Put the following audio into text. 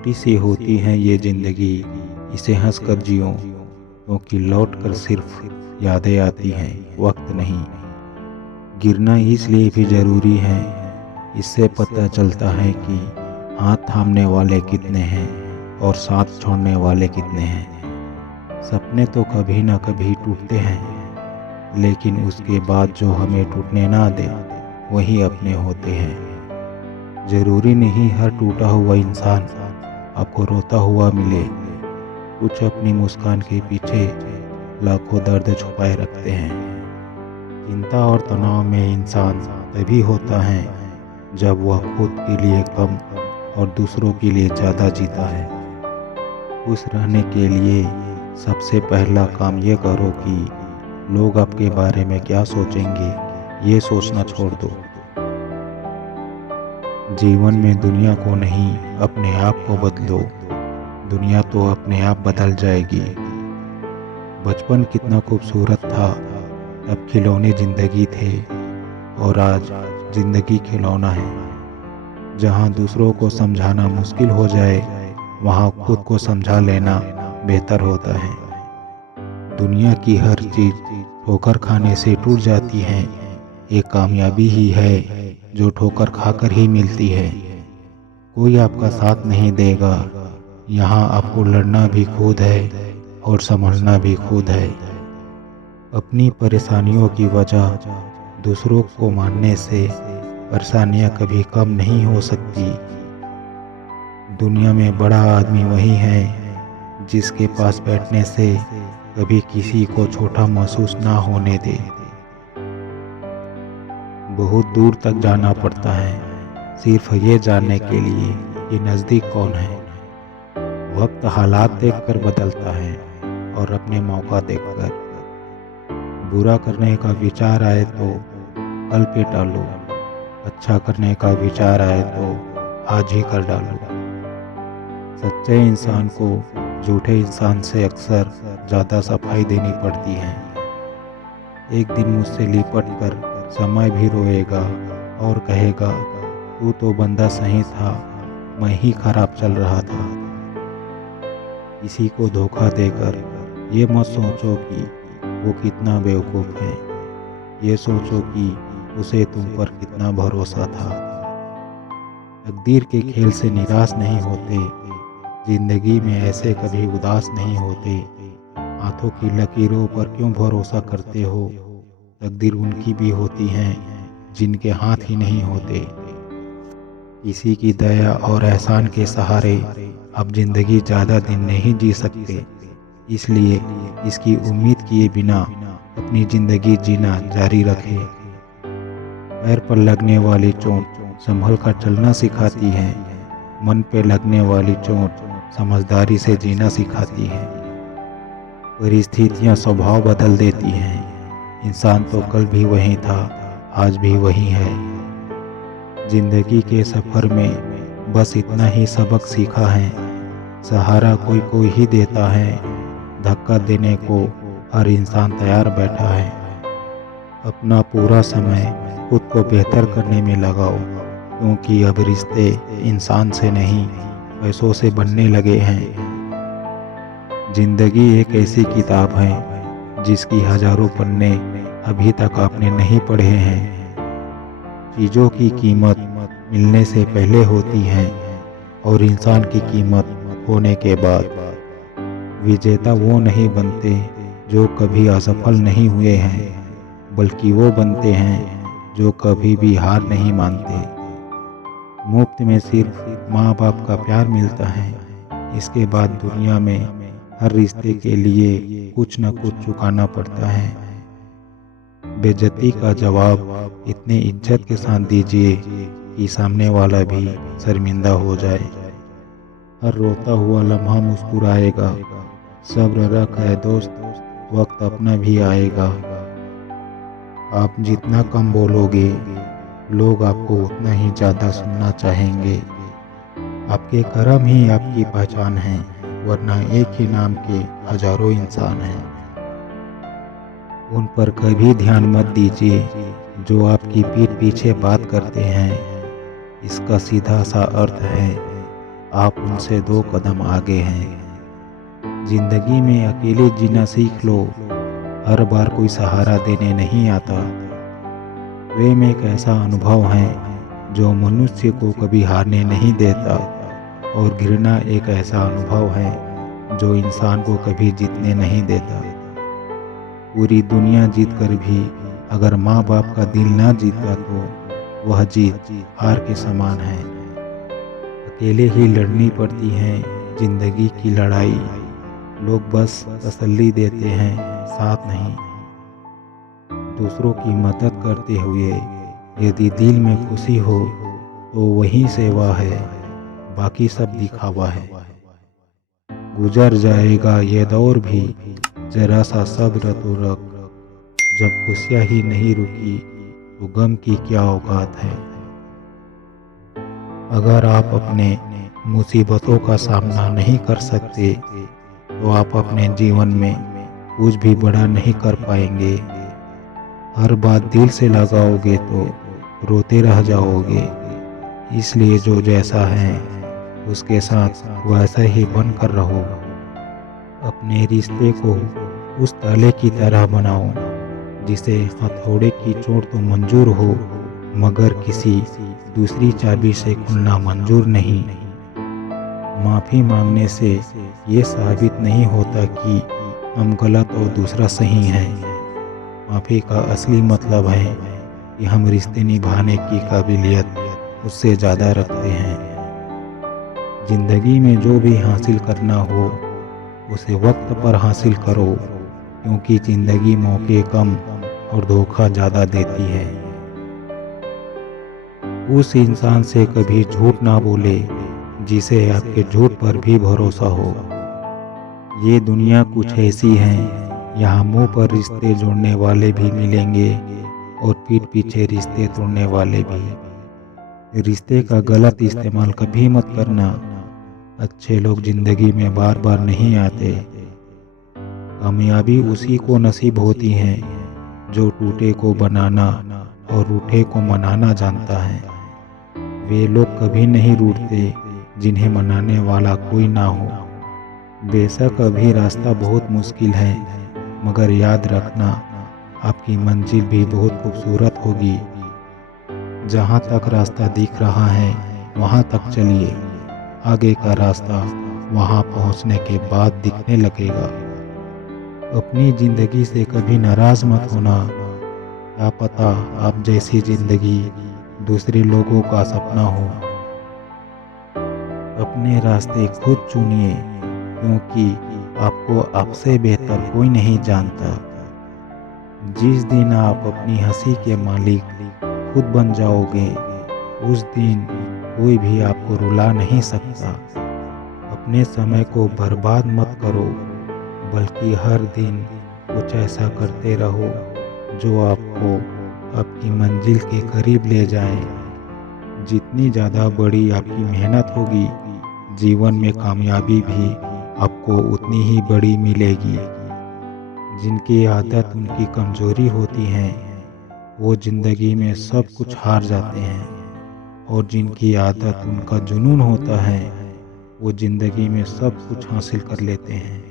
छोटी सी होती है ये ज़िंदगी, इसे हंस कर जियो, क्योंकि लौट कर सिर्फ यादें आती हैं, वक्त नहीं। गिरना इसलिए भी ज़रूरी है, इससे पता चलता है कि हाथ थामने वाले कितने हैं और साथ छोड़ने वाले कितने हैं। सपने तो कभी ना कभी टूटते हैं, लेकिन उसके बाद जो हमें टूटने ना दे वही अपने होते हैं। ज़रूरी नहीं हर टूटा हुआ इंसान आपको रोता हुआ मिले, कुछ अपनी मुस्कान के पीछे लाखों दर्द छुपाए रखते हैं। चिंता और तनाव में इंसान तभी होता है जब वह खुद के लिए कम और दूसरों के लिए ज़्यादा जीता है। खुश रहने के लिए सबसे पहला काम ये करो कि लोग आपके बारे में क्या सोचेंगे ये सोचना छोड़ दो। जीवन में दुनिया को नहीं, अपने आप को बदलो, दुनिया तो अपने आप बदल जाएगी। बचपन कितना खूबसूरत था, तब खिलौने जिंदगी थे, और आज जिंदगी खिलौना है। जहाँ दूसरों को समझाना मुश्किल हो जाए, वहाँ खुद को समझा लेना बेहतर होता है। दुनिया की हर चीज़ ठोकर खाने से टूट जाती है, एक कामयाबी ही है जो ठोकर खाकर ही मिलती है। कोई आपका साथ नहीं देगा, यहाँ आपको लड़ना भी खुद है और संभलना भी खुद है। अपनी परेशानियों की वजह दूसरों को मानने से परेशानियाँ कभी कम नहीं हो सकती। दुनिया में बड़ा आदमी वही है जिसके पास बैठने से कभी किसी को छोटा महसूस ना होने दे। बहुत दूर तक जाना पड़ता है सिर्फ ये जानने के लिए कि नज़दीक कौन है। वक्त हालात देखकर बदलता है और अपने मौका देखकर। बुरा करने का विचार आए तो कल पे टालो, अच्छा करने का विचार आए तो आज ही कर डालो। सच्चे इंसान को झूठे इंसान से अक्सर ज़्यादा सफाई देनी पड़ती है। एक दिन मुझसे लिपट कर समय भी रोएगा और कहेगा, तू तो बंदा सही था, मैं ही खराब चल रहा था। किसी को धोखा देकर ये मत सोचो कि वो कितना बेवकूफ़ है, ये सोचो कि उसे तुम पर कितना भरोसा था। तकदीर के खेल से निराश नहीं होते, जिंदगी में ऐसे कभी उदास नहीं होते। हाथों की लकीरों पर क्यों भरोसा करते हो, तकदीर उनकी भी होती हैं जिनके हाथ ही नहीं होते। किसी की दया और एहसान के सहारे अब जिंदगी ज़्यादा दिन नहीं जी सकते, इसलिए इसकी उम्मीद किए बिना अपनी ज़िंदगी जीना जारी रखें। पैर पर लगने वाली चोट संभल कर चलना सिखाती है, मन पे लगने वाली चोट समझदारी से जीना सिखाती है। परिस्थितियाँ स्वभाव बदल देती हैं, इंसान तो कल भी वही था, आज भी वही है। जिंदगी के सफ़र में बस इतना ही सबक सीखा है, सहारा कोई कोई ही देता है, धक्का देने को हर इंसान तैयार बैठा है। अपना पूरा समय खुद को बेहतर करने में लगाओ, क्योंकि अब रिश्ते इंसान से नहीं पैसों से बनने लगे हैं। जिंदगी एक ऐसी किताब है जिसकी हजारों पन्ने अभी तक आपने नहीं पढ़े हैं। चीज़ों की कीमत मिलने से पहले होती है और इंसान की कीमत होने के बाद। विजेता वो नहीं बनते जो कभी असफल नहीं हुए हैं, बल्कि वो बनते हैं जो कभी भी हार नहीं मानते। मुफ्त में सिर्फ माँ बाप का प्यार मिलता है, इसके बाद दुनिया में हर रिश्ते के लिए कुछ न कुछ चुकाना पड़ता है। बेइज्जती का जवाब इतने इज्जत के साथ दीजिए कि सामने वाला भी शर्मिंदा हो जाए। हर रोता हुआ लम्हा मुस्कुराएगा, सब्र रख है दोस्त, वक्त अपना भी आएगा। आप जितना कम बोलोगे, लोग आपको उतना ही ज़्यादा सुनना चाहेंगे। आपके कर्म ही आपकी पहचान है, वरना एक ही नाम के हजारों इंसान हैं। उन पर कभी ध्यान मत दीजिए जो आपकी पीठ पीछे बात करते हैं। इसका सीधा सा अर्थ है, आप उनसे 2 कदम आगे हैं। जिंदगी में अकेले जीना सीख लो, हर बार कोई सहारा देने नहीं आता। प्रेम एक ऐसा अनुभव है जो मनुष्य को कभी हारने नहीं देता, और घृणा एक ऐसा अनुभव है जो इंसान को कभी जीतने नहीं देता। पूरी दुनिया जीत कर भी अगर माँ बाप का दिल ना जीता तो वह जीत हार के समान है। अकेले ही लड़नी पड़ती है जिंदगी की लड़ाई, लोग बस तसल्ली देते हैं, साथ नहीं। दूसरों की मदद करते हुए यदि दिल में खुशी हो तो वही सेवा है, बाकी सब दिखावा है। गुजर जाएगा ये दौर भी, जरा सा सब्र तो रख, जब खुशियाँ ही नहीं रुकी तो गम की क्या औकात है। अगर आप अपने मुसीबतों का सामना नहीं कर सकते तो आप अपने जीवन में कुछ भी बड़ा नहीं कर पाएंगे। हर बात दिल से लगाओगे तो रोते रह जाओगे। इसलिए जो जैसा है उसके साथ वैसा ही बनकर रहो। अपने रिश्ते को उस ताले की तरह बनाओ जिसे हथौड़े की चोट तो मंजूर हो, मगर किसी दूसरी चाबी से खुलना मंजूर नहीं। माफ़ी मांगने से ये साबित नहीं होता कि हम गलत और दूसरा सही है। माफ़ी का असली मतलब है कि हम रिश्ते निभाने की काबिलियत उससे ज़्यादा रखते हैं। जिंदगी में जो भी हासिल करना हो उसे वक्त पर हासिल करो, क्योंकि जिंदगी मौके कम और धोखा ज़्यादा देती है। उस इंसान से कभी झूठ ना बोले जिसे आपके झूठ पर भी भरोसा हो। ये दुनिया कुछ ऐसी है, यहाँ मुंह पर रिश्ते जोड़ने वाले भी मिलेंगे और पीठ पीछे रिश्ते तोड़ने वाले भी। रिश्ते का गलत इस्तेमाल कभी मत करना। अच्छे लोग जिंदगी में बार बार नहीं आते। कामयाबी उसी को नसीब होती है जो टूटे को बनाना और रूठे को मनाना जानता है। वे लोग कभी नहीं रूठते जिन्हें मनाने वाला कोई ना हो। बेशक अभी रास्ता बहुत मुश्किल है, मगर याद रखना आपकी मंजिल भी बहुत खूबसूरत होगी। जहाँ तक रास्ता दिख रहा है वहाँ तक चलिए, आगे का रास्ता वहाँ पहुँचने के बाद दिखने लगेगा। अपनी जिंदगी से कभी नाराज मत होना। क्या पता आप जैसी जिंदगी दूसरे लोगों का सपना हो। अपने रास्ते खुद चुनिए, क्योंकि आपको आपसे बेहतर कोई नहीं जानता। जिस दिन आप अपनी हंसी के मालिक खुद बन जाओगे, उस दिन कोई भी आपको रुला नहीं सकता। अपने समय को बर्बाद मत करो, बल्कि हर दिन कुछ ऐसा करते रहो जो आपको आपकी मंजिल के करीब ले जाए। जितनी ज़्यादा बड़ी आपकी मेहनत होगी, जीवन में कामयाबी भी आपको उतनी ही बड़ी मिलेगी। जिनकी आदत उनकी कमजोरी होती है वो जिंदगी में सब कुछ हार जाते हैं, और जिनकी आदत उनका जुनून होता है वो जिंदगी में सब कुछ हासिल कर लेते हैं।